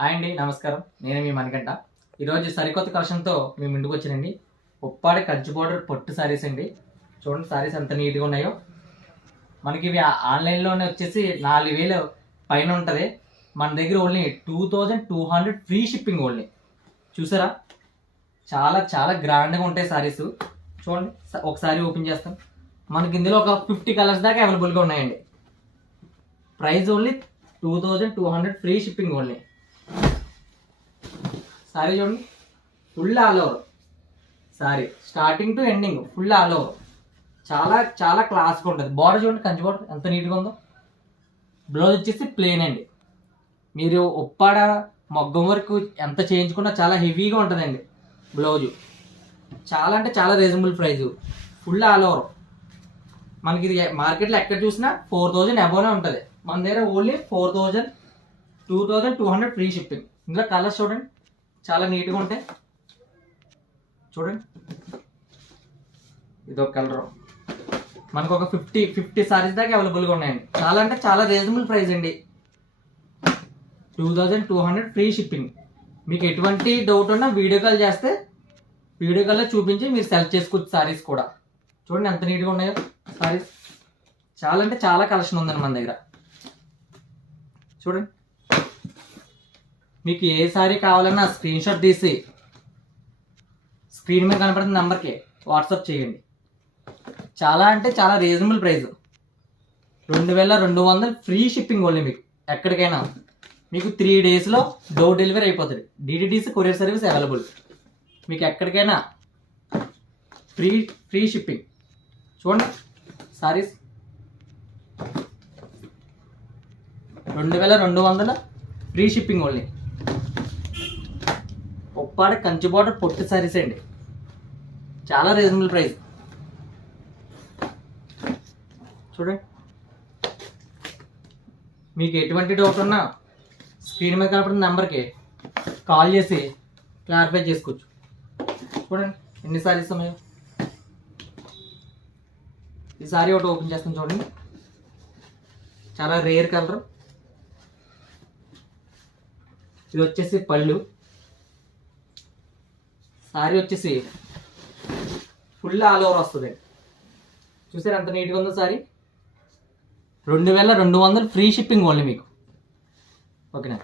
Hi అండి, నమస్కారం. నేను మీ మణికంఠ. ఈరోజు సరికొత్త కలెక్షన్తో మేము ముందుకు వచ్చానండి. ఉప్పాడి కంచి బోర్డర్ పొట్టు శారీస్ అండి. చూడండి శారీస్ ఎంత నీట్గా ఉన్నాయో. మనకి ఇవి ఆన్లైన్లోనే వచ్చేసి 4000 పైన ఉంటుంది. మన దగ్గర ఓన్లీ 2200 ఫ్రీ షిప్పింగ్ ఓన్లీ. చూసారా, చాలా చాలా గ్రాండ్గా ఉంటాయి శారీస్. చూడండి, ఒకసారి ఓపెన్ చేస్తాం. మనకి ఇందులో ఒక 50 కలర్స్ దాకా అవైలబుల్గా ఉన్నాయండి. Price only 2200 free shipping only. Sari చూడండి, full all over sari, starting to ending full all over. చాలా చాలా క్లాస్గా ఉంటుంది. బార్డర్ చూడండి, కంచి బార్డర్ ఎంత నీట్గా ఉందో. బ్లౌజ్ వచ్చేసి ప్లెయిన్ అండి. మీరు ఉప్పాడ మగ్గం వరకు ఎంత చేయించుకున్నా చాలా హెవీగా ఉంటుందండి బ్లౌజు. చాలా అంటే చాలా reasonable price, full all over. మనకి ఇది మార్కెట్లో ఎక్కడ చూసినా 4000 అబోనే ఉంటుంది. మన దగ్గర ఓన్లీ 2200 ఫ్రీ షిప్పింగ్. ఇందులో కలర్స్ చూడండి, చాలా నీట్గా ఉంటాయి. చూడండి, ఇదొక కలర్. మనకు ఒక 50 సారీస్ దాకా అవైలబుల్గా ఉన్నాయండి. చాలా అంటే చాలా రీజనబుల్ ప్రైస్ అండి. 2200 ఫ్రీ షిప్పింగ్. మీకు ఎటువంటి డౌట్ ఉన్నా వీడియో కాల్ చేస్తే వీడియో కాల్లో చూపించి మీరు సెలెక్ట్ చేసుకోవచ్చు సారీస్ కూడా. చూడండి ఎంత నీట్గా ఉన్నాయో సారీస్. చాలా అంటే చాలా కలెక్షన్ ఉందండి మన దగ్గర. చూడండి, మీకు ఏ సారీ కావాలన్నా స్క్రీన్ షాట్ తీసి స్క్రీన్ మీద కనపడుతున్న నెంబర్కి వాట్సాప్ చేయండి. చాలా అంటే చాలా reasonable price. 2200 free shipping only. మీకు ఎక్కడికైనా మీకు 3 డేస్లో డోర్ డెలివరీ అయిపోతుంది. DTDC courier service available. మీకు ఎక్కడికైనా ఫ్రీ షిప్పింగ్. చూడండి saris 2200 free shipping only. Uppada Kanchi border పొట్టు సారీస్ అండి. చాలా రీజనబుల్ ప్రైస్. చూడండి, మీకు ఎటువంటి డౌట్ ఉన్నా స్క్రీన్ మీద కనపడిన నెంబర్కి కాల్ చేసి క్లారిఫై చేసుకోవచ్చు. చూడండి ఎన్ని సారీస్ ఉన్నాయో. ఈ సారీ ఒకటి ఓపెన్ చేస్తాను చూడండి, చాలా రేర్ కలర్. ఇది వచ్చేసి పళ్ళు. సారీ వచ్చేసి ఫుల్ ఆల్ ఓవర్ వస్తుంది. చూసారు ఎంత నీట్గా ఉందో సారీ. 2200 ఫ్రీ షిప్పింగ్ ఓన్లీ మీకు. ఓకేనా.